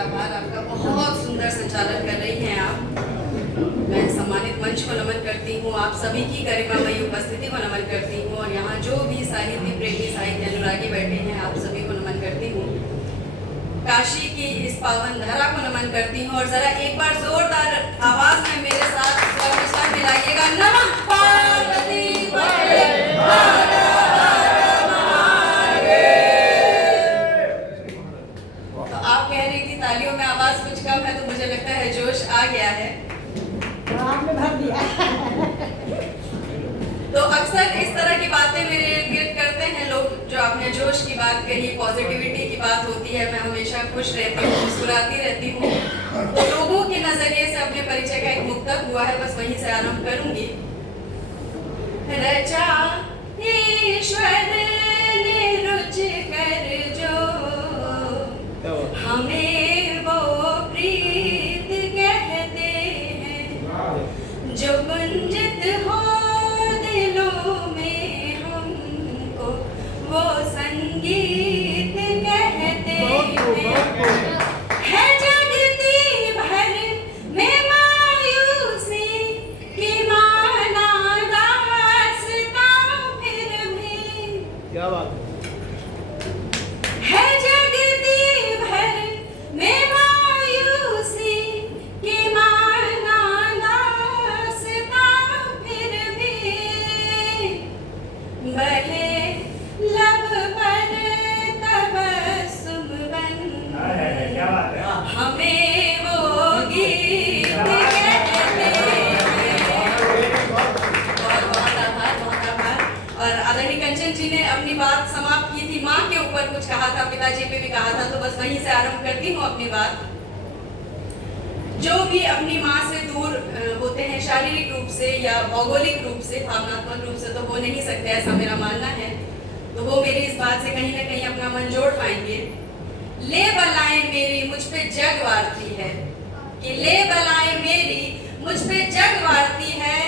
आभार आपका, बहुत सुंदर संचालन कर रही हैं आप। मैं सम्मानित मंच को नमन करती हूँ, आप सभी की गरिमामयी उपस्थिति को नमन करती हूँ और यहाँ जो भी साहित्य प्रेमी साहित्य अनुरागी बैठे हैं आप सभी को नमन करती हूँ। काशी की इस पावन धरा को नमन करती हूँ और जरा एक बार जोरदार आवाज में मेरे साथ स्वर मिलाइएगा। नमः पार्वती पते हर हर महादेव। तो आप कह रही थी तालियों में आवाज कुछ कम है, तो मुझे लगता है जोश आ गया है। आपने भर दिया। तो अक्सर इस तरह की बातें मेरे इर्द गिर्द करते हैं लोग, जो आपने जोश की बात कही, पॉजिटिविटी की बात होती है, मैं हमेशा खुश रहती हूँ, मुस्कुराती रहती हूँ। तो लोगों के नजरिए से अपने परिचय का एक मुक्तक हुआ है, बस वहीं से आरंभ करूंगी। रचा ईश्वर ने रुच कर जो हमें वो प्रीत कहते हैं, जो गुंजित हो दिलों में हमको वो संगीत कहते हैं। है जगती भर में मायूसी की माना दास्तां फिर भी, क्या बात है जगती भर में मायूसी की माना दास्तां फिर भी, बहे लब पर तबस्सुम बन हमें वो गीत कहते हैं। बहुत आभार, बहुत आभार। और आदरणीय कंचन जी ने अपनी बात समाप्त की थी, माँ के ऊपर कुछ कहा था, पिताजी पे भी कहा था, तो बस वहीं से आरंभ करती हूँ अपनी बात। जो भी अपनी माँ से दूर होते हैं शारीरिक रूप से या भौगोलिक रूप से, भावनात्मक रूप से तो हो नहीं सकते, ऐसा मेरा मानना है, तो वो मेरी इस बात से कहीं ना कहीं अपना मन जोड़ पाएंगे। ले बलाएं मेरी मुझ पे जग वारती है, कि ले बलाएं मेरी मुझ पे जग वारती है,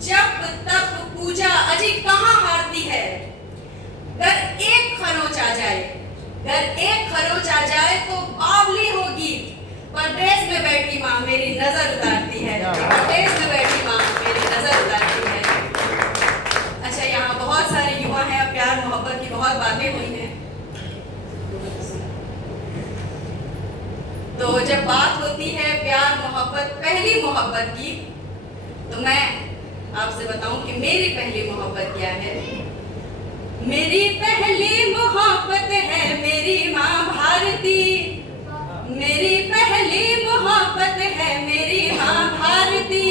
जब तक पूजा अजी कहाँ हारती है। अगर एक खरोच आ जाए, अगर एक खरोच आ जाए तो बावली होगी, परदेश में बैठी माँ मेरी नजर उतारती है, परदेश में बैठी माँ मेरी नजर उतारती है। अच्छा, यहाँ बहुत सारे युवा हैं, प्यार मोहब्बत की बहुत बातें हुई हैं, तो जब बात होती है प्यार मोहब्बत, पहली मोहब्बत की, तो मैं आपसे बताऊं कि मेरी पहली मोहब्बत क्या है। मेरी पहली मोहब्बत है मेरी माँ भारती, मेरी पहली मोहब्बत है मेरी माँ भारती,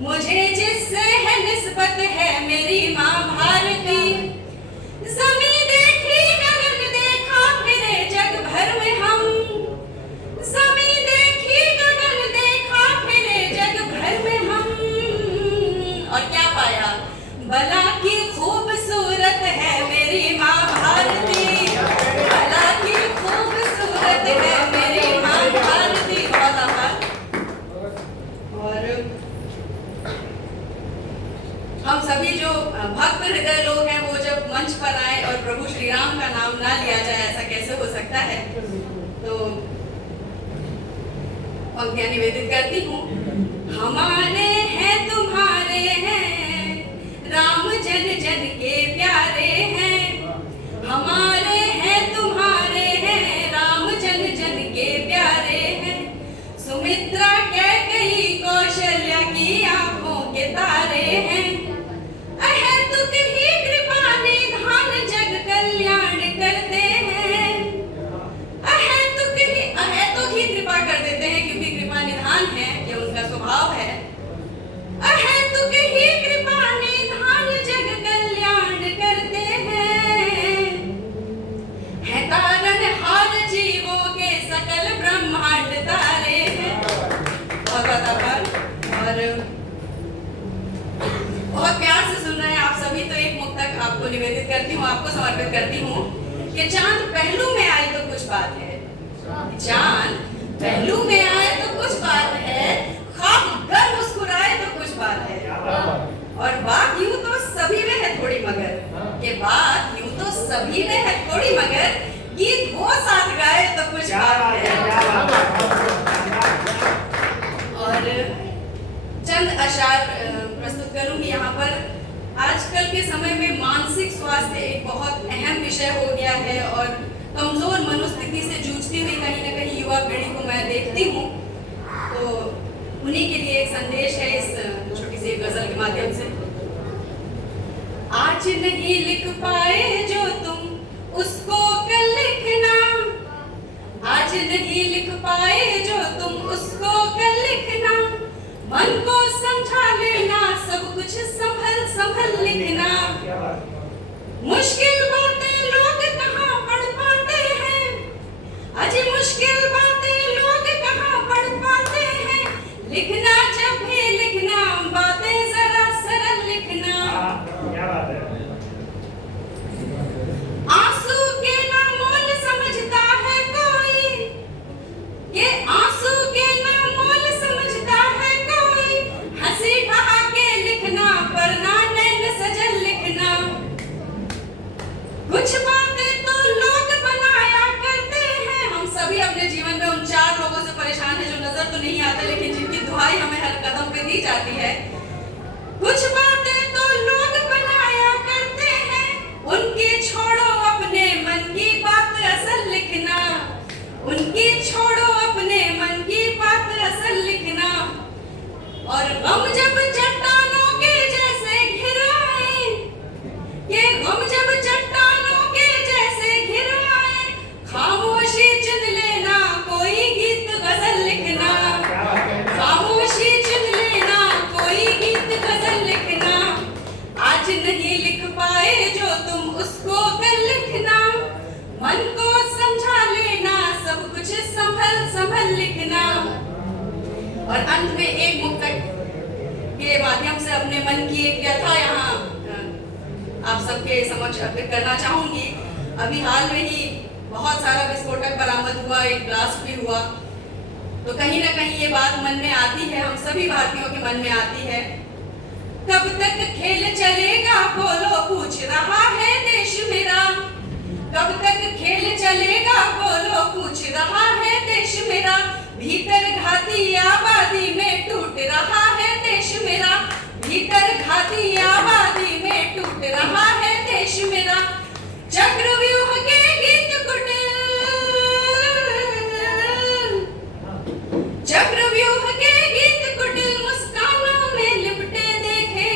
मुझे जिससे है निस्बत है मेरी माँ भारती। ज़मीं देखी गगन देखा फिरे जग भर में हम, ज़मीं देखी गगन देखा फिरे जग भर में हम, और क्या पाया, भला की खूबसूरत है मेरी माँ भारती, भला की खूबसूरत है मेरी माँ भारती। बहुत आभार। और हम सभी जो भक्त हृदय लोग हैं, वो जब मंच पर आए और प्रभु श्री राम का नाम ना लिया जाए, ऐसा कैसे हो सकता है, तो पंक्तियां निवेदित करती हूँ। हमारे हैं तुम्हारे हैं राम जन जन के प्यारे हैं, हमारे हैं तुम्हारे हैं राम जन जन के प्यारे हैं, सुमित्रा कैकेयी कौशल्या की आंखों के तारे हैं, अहेतुक ही कृपा निधान जग कल्याण करते हैं, अहेतुक ही कृपा कर देते हैं, क्योंकि कृपा निधान है, ये उनका स्वभाव है। अहेतुक ही कृपा निधान जग कल्याण करते हैं, है तारण हार जीवों के सकल ब्रह्मांड तारे हैं। बहुत आभार। और बहुत प्यार से सुन रहे हैं आप सभी, तो एक मुक्तक आपको निवेदित करती हूँ, आपको समर्पित करती हूँ कि चांद पहलू में आए तो कुछ बात है, चांद पहलू में आए तो कुछ बात है, ख्वाब गर मुस्कुराए तो कुछ बात है, और बात यूं तो सभी में है थोड़ी मगर, के बात यूं तो सभी में है थोड़ी मगर, गीत वो साथ गाए तो कुछ बात है। पीढ़ी को मैं देखती हूँ, तो उन्हीं के लिए एक संदेश है इस छोटी सी गजल के माध्यम से। आज नहीं लिख पाए जो तुम उसको कल लिखना, आज नहीं लिख पाए जो तुम उसको कल लिखना, मन को समझा लेना, सब कुछ संभल संभल लिखना। मुश्किल बातें लोग कहाँ पढ़ पाते हैं, अजी मुश्किल बातें लोग कहाँ पढ़ पाते हैं, लिखना जब भी लिखना, बातें जरा सरल लिखना। क्या बात है। आंसू के ना मोल समझता है कोई, ये आंसू के ना मोल समझता है कोई, हंसी ठहाके लिखना, वरना नैन सजल लिखना। कुछ बातें तो लोग बनाया करते हैं, हम सभी अपने जीवन में उन 4 लोगों से परेशान हैं जो नजर तो नहीं आते, लेकिन जिनकी दुहाई हमें हर कदम पे दी जाती है। कुछ बातें तो लोग बनाया करते हैं, उनकी छोड़ो अपने मन की बात असल लिखना, उनकी छोड़ो अपने मन की बात असल लिखना। और गम जब चट्टानों के जैसे घिराए, ये गम जब चट्टानों के जैसे घिराए, खामोशी चुन लेना, कोई गीत गजल लिखना, खामोशी चुन लेना, कोई गीत गजल लिखना। आज नहीं लिख पाए जो तुम उसको कल लिखना, मन को समझा लेना, सब कुछ संभल संभल लिखना। और अंत में एक मुक्तक के माध्यम से अपने मन की एक व्यथा यहाँ आप सबके समक्ष अर्पित करना चाहूंगी। अभी हाल में ही बहुत सारा विस्फोटक बरामद हुआ, एक ब्लास्ट भी हुआ, तो कहीं ना कहीं ये बात मन में आती है, हम सभी भारतीयों के मन में आती है। कब तक खेल चलेगा बोलो, पूछ रहा है देश मेरा, कब तक खेल चलेगा बोलो, पूछ रहा है देश मेरा। भीतर घाती आबादी में टूट रहा है देश मेरा, भीतर घाती आबादी में टूट रहा है देश मेरा। चक्रव्यूह के गीत कुटिल, चक्रव्यूह के गीत कुटिल, मुस्कानों में लिपटे देखे,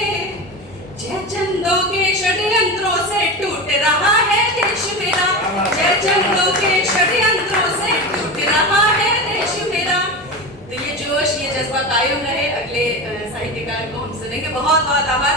जयचंदों के षड्यंत्रों से टूट रहा है देश मेरा, जयचंदों के षड्यंत्रों से टूट रहा है देश मेरा। तो ये जोश, ये जज्बा कायम रहे। अगले साहित्यकार को हम सुनेंगे। बहुत बहुत आभार।